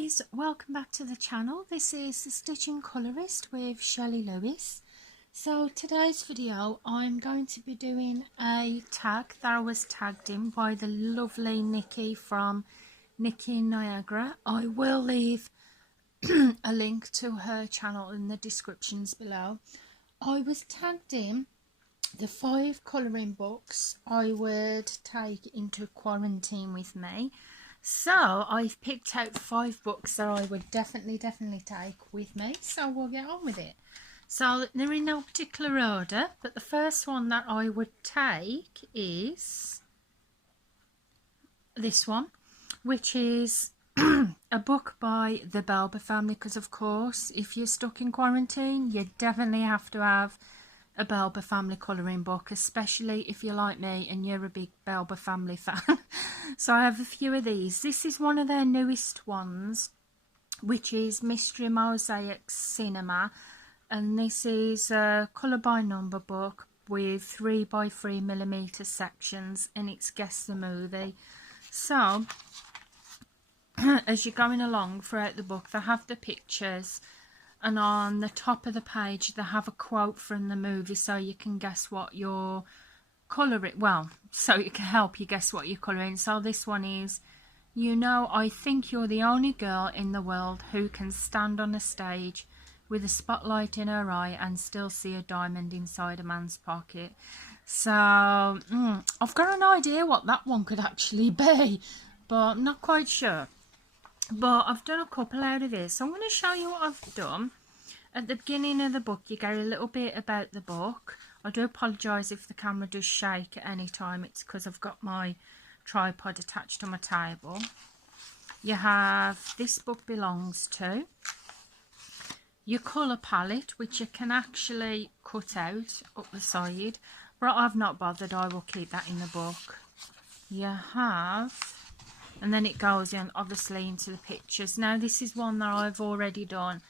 guys, welcome back to the channel. This is the Stitching Colourist with Shelley Lewis. So today's video I'm going to be doing a tag that I was tagged in by the lovely Nikki from Nikki Niagara. I will leave a link to her channel in the descriptions below. I was tagged in the 5 colouring books I would take into quarantine with me. So I've picked out 5 books that I would definitely take with me, so we'll get on with it. So they're in no particular order, but the first one that I would take is this one, which is a book by the Belber family, because of course if you're stuck in quarantine you definitely have to have a Belber family colouring book, especially if you're like me and you're a big Belber family fan. So I have a few of these. This is one of their newest ones, which is Mystery Mosaic Cinema, and this is a colour by number book with 3x3mm sections, and it's Guess the Movie. So as you're going along throughout the book, they have the pictures, and on the top of the page they have a quote from the movie, so you can guess what you're colouring. Well, so it can help you guess what you're colouring. So this one is, you know, I think you're the only girl in the world who can stand on a stage with a spotlight in her eye and still see a diamond inside a man's pocket. So I've got an idea what that one could actually be, but I'm not quite sure. But I've done a couple out of this, so I'm going to show you what I've done. At the beginning of the book you get a little bit about the book. I do apologise if the camera does shake at any time, it's because I've got my tripod attached to my table. You have This Book Belongs To, your colour palette, which you can actually cut out up the side, but I've not bothered, I will keep that in the book. You have, and then it goes in obviously into the pictures. Now this is one that I've already done,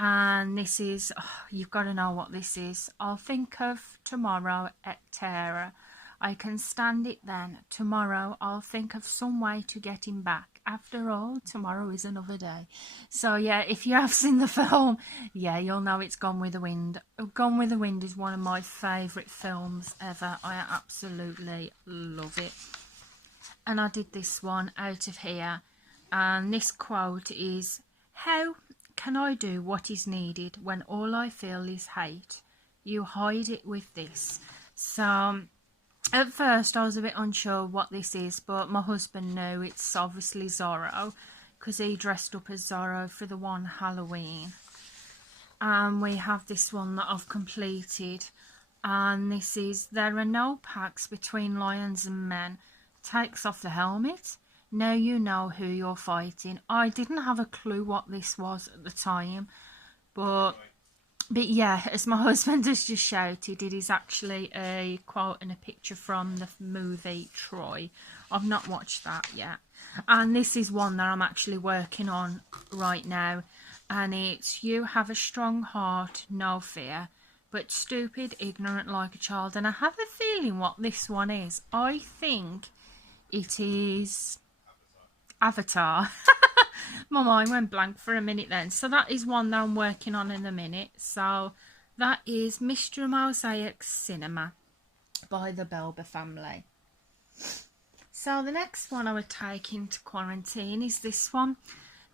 and this is, you've got to know what this is. I'll think of tomorrow et terra. I can stand it then. Tomorrow I'll think of some way to get him back. After all, tomorrow is another day. So yeah, if you have seen the film, yeah, you'll know it's Gone with the Wind. Gone with the Wind is one of my favourite films ever. I absolutely love it. And I did this one out of here, and this quote is, how can I do what is needed when all I feel is hate? You hide it with this. So at first I was a bit unsure what this is, but my husband knew it's obviously Zorro, because he dressed up as Zorro for the one Halloween. And we have this one that I've completed, and this is, there are no pacts between lions and men. Takes off the helmet. Now you know who you're fighting. I didn't have a clue what this was at the time, but yeah, as my husband has just shouted, it is actually a quote and a picture from the movie Troy. I've not watched that yet, and this is one that I'm actually working on right now, and it's, you have a strong heart, no fear, but stupid, ignorant like a child. And I have a feeling what this one is. I think it is Avatar. My mind went blank for a minute then. So that is one that I'm working on in a minute. So that is Mystery Mosaic Cinema by the Belber family. So the next one I would take into quarantine is this one.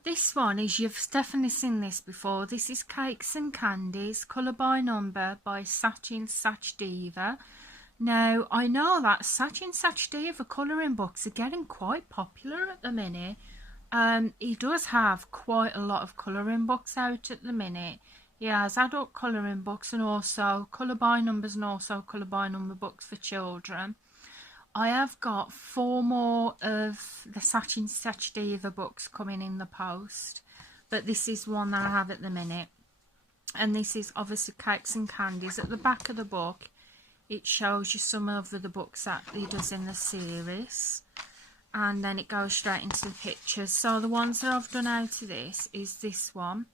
This one is, you've definitely seen this before. This is Cakes and Candies, colour by number by Sachin Sachdeva. Now, I know that Sachin Sachdeva colouring books are getting quite popular at the minute. He does have quite a lot of colouring books out at the minute. He has adult colouring books and also colour by numbers and also colour by number books for children. I have got 4 more of the Sachin Sachdeva books coming in the post, but this is one that I have at the minute. And this is obviously Cakes and Candies. At the back of the book it shows you some of the books that he does in the series, and then it goes straight into the pictures. So the ones that I've done out of this is this one.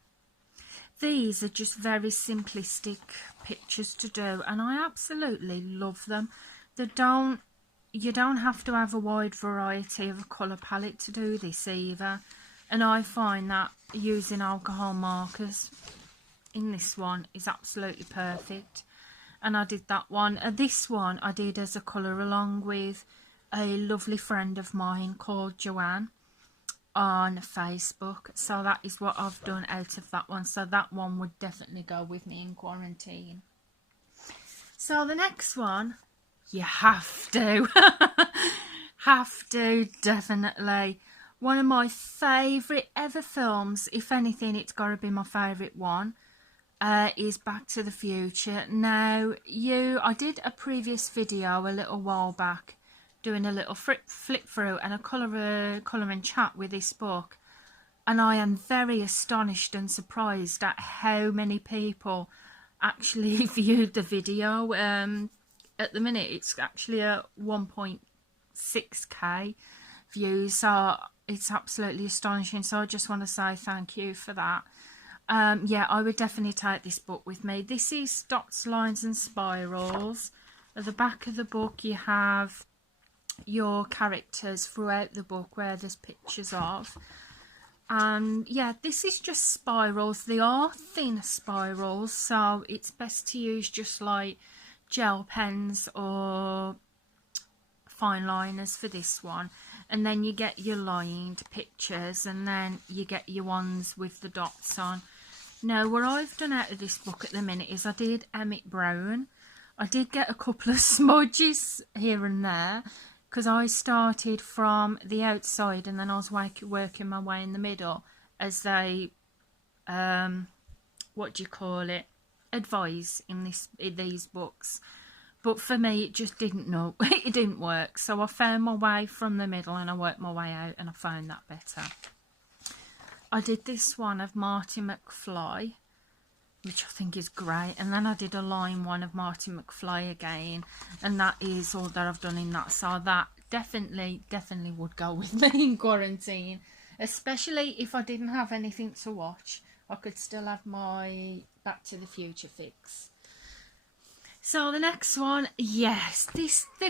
These are just very simplistic pictures to do, and I absolutely love them. You don't have to have a wide variety of a colour palette to do this either. and I find that using alcohol markers in this one is absolutely perfect. And I did that one. This one I did as a colour along with a lovely friend of mine called Joanne on Facebook. So that is what I've done out of that one. So that one would definitely go with me in quarantine. So the next one, you have to. Have to, definitely. One of my favourite ever films, if anything, it's got to be my favourite one, is Back to the Future. Now, I did a previous video a little while back doing a little flip through and a colouring chat with this book, and I am very astonished and surprised at how many people actually viewed the video. At the minute it's actually at 1.6k views, so it's absolutely astonishing. So I just want to say thank you for that. Yeah, I would definitely take this book with me. This is Dots, Lines and Spirals. At the back of the book you have your characters throughout the book where there's pictures of. And yeah, this is just spirals. They are thin spirals, so it's best to use just like gel pens or fine liners for this one. And then you get your lined pictures, and then you get your ones with the dots on. Now, what I've done out of this book at the minute is I did Emmett Brown. I did get a couple of smudges here and there, because I started from the outside and then I was working my way in the middle as they, what do you call it, advise in these books. But for me, it just didn't know, it didn't work. So I found my way from the middle and I worked my way out, and I found that better. I did this one of Marty McFly, which I think is great, and then I did a line one of Marty McFly again, and that is all that I've done in that. So that definitely would go with me in quarantine, especially if I didn't have anything to watch. I could still have my Back to the Future fix. So the next one, yes,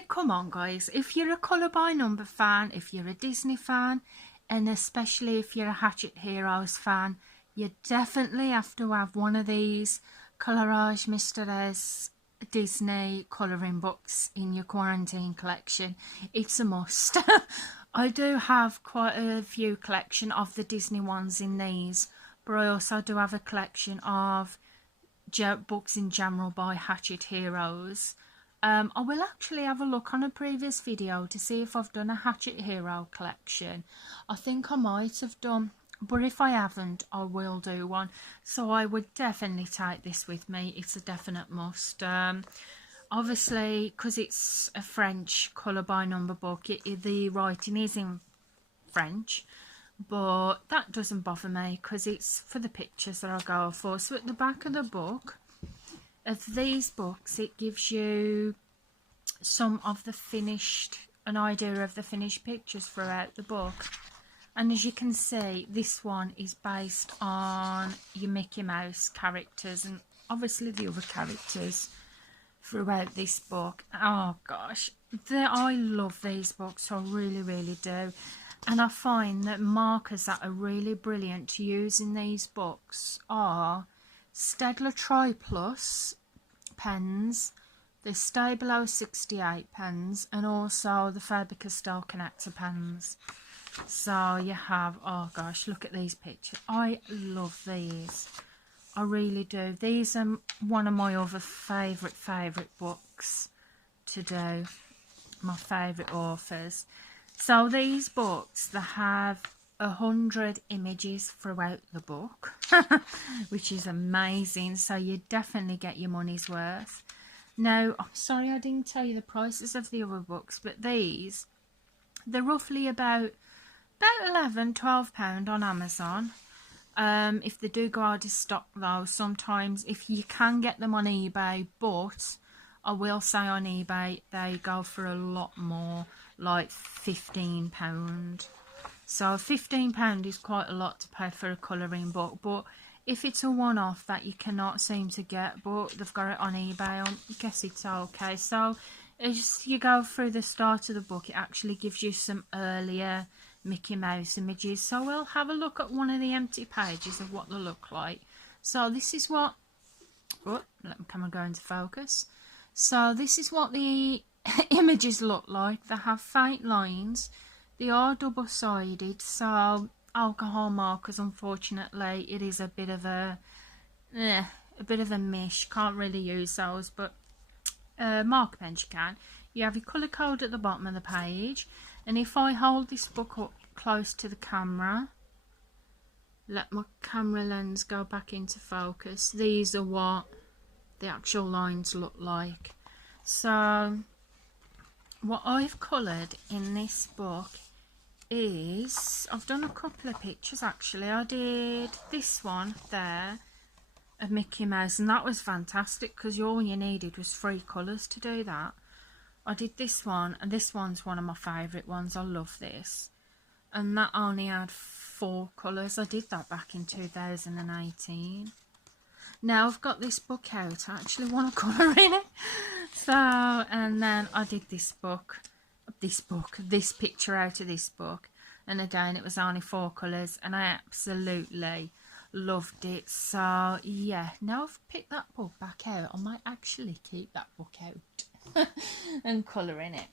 come on guys, if you're a Colour by Number fan, if you're a Disney fan, and especially if you're a Hatchet Heroes fan, you definitely have to have one of these Colorage Mr. S Disney colouring books in your quarantine collection. It's a must. I do have quite a few collection of the Disney ones in these, but I also do have a collection of books in general by Hatchet Heroes. I will actually have a look on a previous video to see if I've done a Hatchet Hero collection. I think I might have done, but if I haven't, I will do one. So I would definitely take this with me. It's a definite must. Obviously, because it's a French colour by number book, the writing is in French, but that doesn't bother me because it's for the pictures that I go for. So at the back of the book, of these books, it gives you some of the an idea of the finished pictures throughout the book. And as you can see, this one is based on your Mickey Mouse characters and obviously the other characters throughout this book. Oh gosh, I love these books, I really do. And I find that markers that are really brilliant to use in these books are Staedtler Tri Plus pens, the Stabilo 68 pens, and also the Faber-Castell Connector pens. So you have, oh gosh, look at these pictures. I love these. I really do. These are one of my other favourite books to do. My favourite authors. So these books, they have 100 images throughout the book, which is amazing. So you definitely get your money's worth. Now, I'm sorry I didn't tell you the prices of the other books, but these, they're roughly about £11–12 on Amazon. If they do go out of stock though, sometimes if you can get them on eBay, but I will say on eBay they go for a lot more, like £15. So £15 is quite a lot to pay for a colouring book, but if it's a one-off that you cannot seem to get, but they've got it on eBay, I guess it's okay. So as you go through the start of the book, it actually gives you some earlier Mickey Mouse images. So we'll have a look at one of the empty pages of what they look like. So this is what, oh, let the camera go into focus. So this is what the images look like. They have faint lines. They are double-sided, so alcohol markers, unfortunately, it is a bit of a mish. Can't really use those, but marker pens you can. You have your colour code at the bottom of the page, and if I hold this book up close to the camera, let my camera lens go back into focus, these are what the actual lines look like. So what I've coloured in this book is, I've done a couple of pictures actually. I did this one there of Mickey Mouse, and that was fantastic because all you needed was 3 colours to do that. I did this one, and this one's one of my favourite ones. I love this, and that only had 4 colours. I did that back in 2018. Now I've got this book out, I actually want to colour in it. So, and then I did this picture out of this book, and again it was only 4 colours, and I absolutely loved it. So yeah, now I've picked that book back out, I might actually keep that book out and colour in it.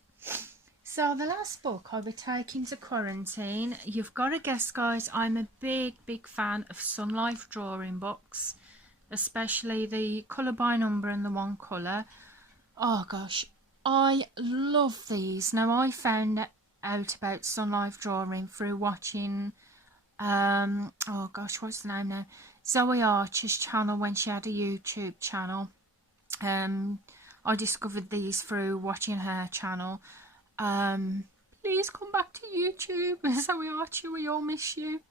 So the last book I'll be taking to quarantine, you've got to guess guys, I'm a big fan of Sun Life drawing books, especially the colour by number and the one colour. Oh gosh, I love these. Now I found out about Sun Life drawing through watching oh gosh, what's the name now, Zoe Archer's channel when she had a YouTube channel. I discovered these through watching her channel. Please come back to YouTube, Zoe Archer, we all miss you.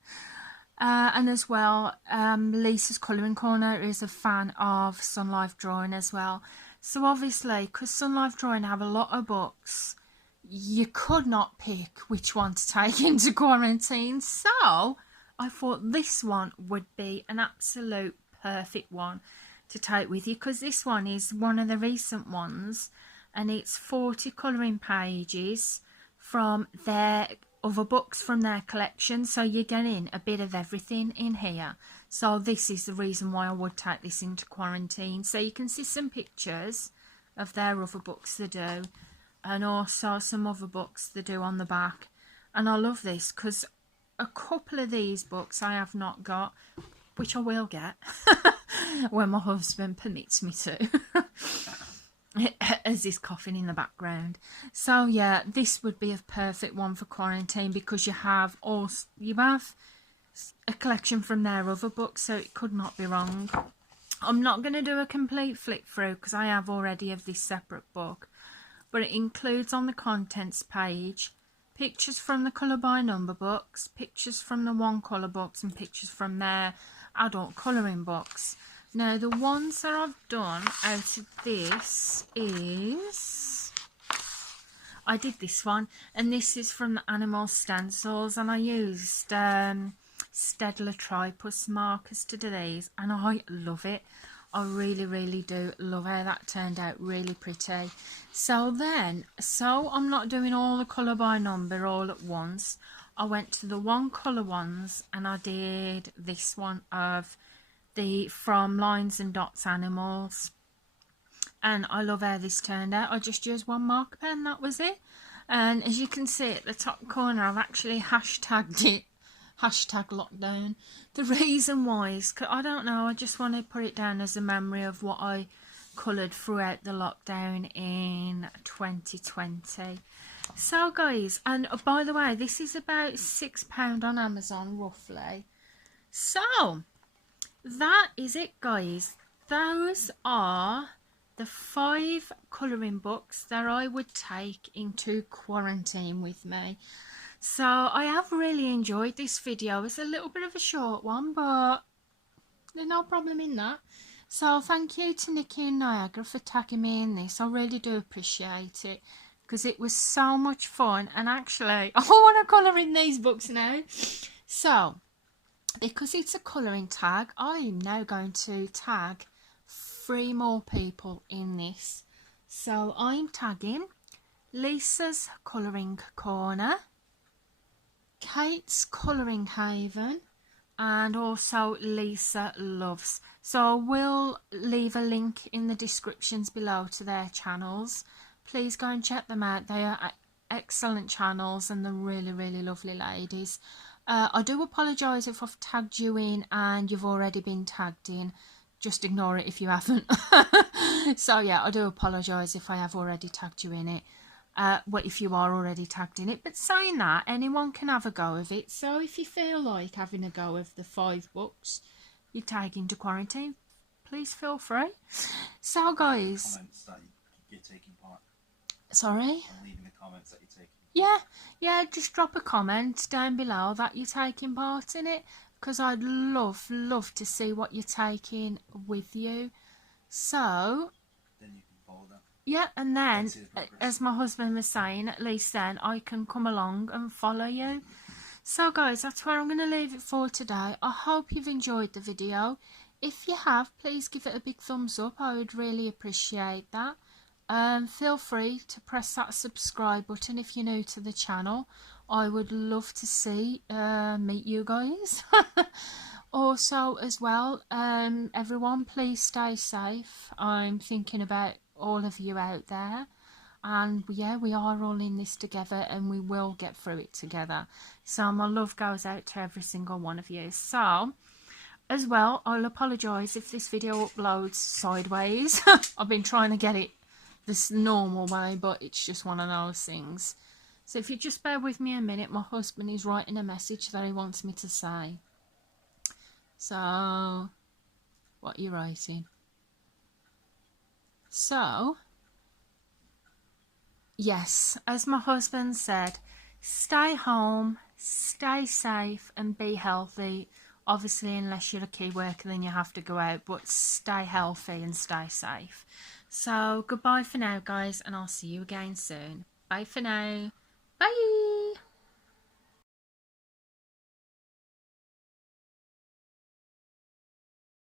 And as well, Lisa's Colouring Corner is a fan of Sun Life Drawing as well. So obviously, because Sun Life Drawing have a lot of books, you could not pick which one to take into quarantine. So I thought this one would be an absolute perfect one to take with you, because this one is one of the recent ones, and it's 40 colouring pages from their other books from their collection, so you're getting a bit of everything in here. So this is the reason why I would take this into quarantine. So you can see some pictures of their other books they do, and also some other books they do on the back. And I love this because a couple of these books I have not got, which I will get when my husband permits me to. As he's coughing in the background. So yeah, this would be a perfect one for quarantine, because you have a collection from their other books, so it could not be wrong. I'm not going to do a complete flick through because I have already of this separate book, but it includes on the contents page pictures from the colour by number books, pictures from the one colour books, and pictures from their adult colouring books. Now the ones that I've done out of this is, I did this one, and this is from the Animal Stencils, and I used Stedler Tripus markers to do these, and I love it. I really do love how that turned out, really pretty. So I'm not doing all the colour by number all at once. I went to the one colour ones, and I did this one of the from Lines and Dots Animals, and I love how this turned out. I just used one marker pen, that was it. And as you can see at the top corner, I've actually hashtagged it, #lockdown. The reason why is, I don't know, I just want to put it down as a memory of what I coloured throughout the lockdown in 2020. So guys, and by the way, this is about £6 on Amazon roughly. So that is it guys. Those are the 5 colouring books that I would take into quarantine with me. So I have really enjoyed this video. It's a little bit of a short one, but there's no problem in that. So thank you to Nikki and Niagara for tagging me in this. I really do appreciate it, because it was so much fun. And actually, I want to colour in these books now. So because it's a colouring tag, I am now going to tag 3 more people in this. So I'm tagging Lisa's Colouring Corner, Kate's Colouring Haven, and also Lisa Loves. So we'll leave a link in the descriptions below to their channels. Please go and check them out. They are excellent channels and they're really, really lovely ladies. I do apologise if I've tagged you in and you've already been tagged in. Just ignore it if you haven't. So yeah, I do apologise if I have already tagged you in it. Well, if you are already tagged in it. But saying that, anyone can have a go of it. So if you feel like having a go of the 5 books you tag into quarantine, please feel free. So guys, comments that you're taking part. Sorry? And leaving the comments that you're taking. Yeah, just drop a comment down below that you're taking part in it, because I'd love to see what you're taking with you. So then you can follow that. Yeah, and then, as my husband was saying, at least then I can come along and follow you. So guys, that's where I'm going to leave it for today. I hope you've enjoyed the video. If you have, please give it a big thumbs up. I would really appreciate that. Feel free to press that subscribe button if you're new to the channel. I would love to see meet you guys. Also as well, everyone, please stay safe. I'm thinking about all of you out there, and yeah, we are all in this together and we will get through it together. So my love goes out to every single one of you. So as well, I'll apologise if this video uploads sideways. I've been trying to get it this normal way, but it's just one of those things. So if you just bear with me a minute, my husband is writing a message that he wants me to say. So what are you writing? So yes, as my husband said, stay home, stay safe and be healthy. Obviously, unless you're a key worker, then you have to go out, but stay healthy and stay safe. So goodbye for now, guys, and I'll see you again soon. Bye for now. Bye.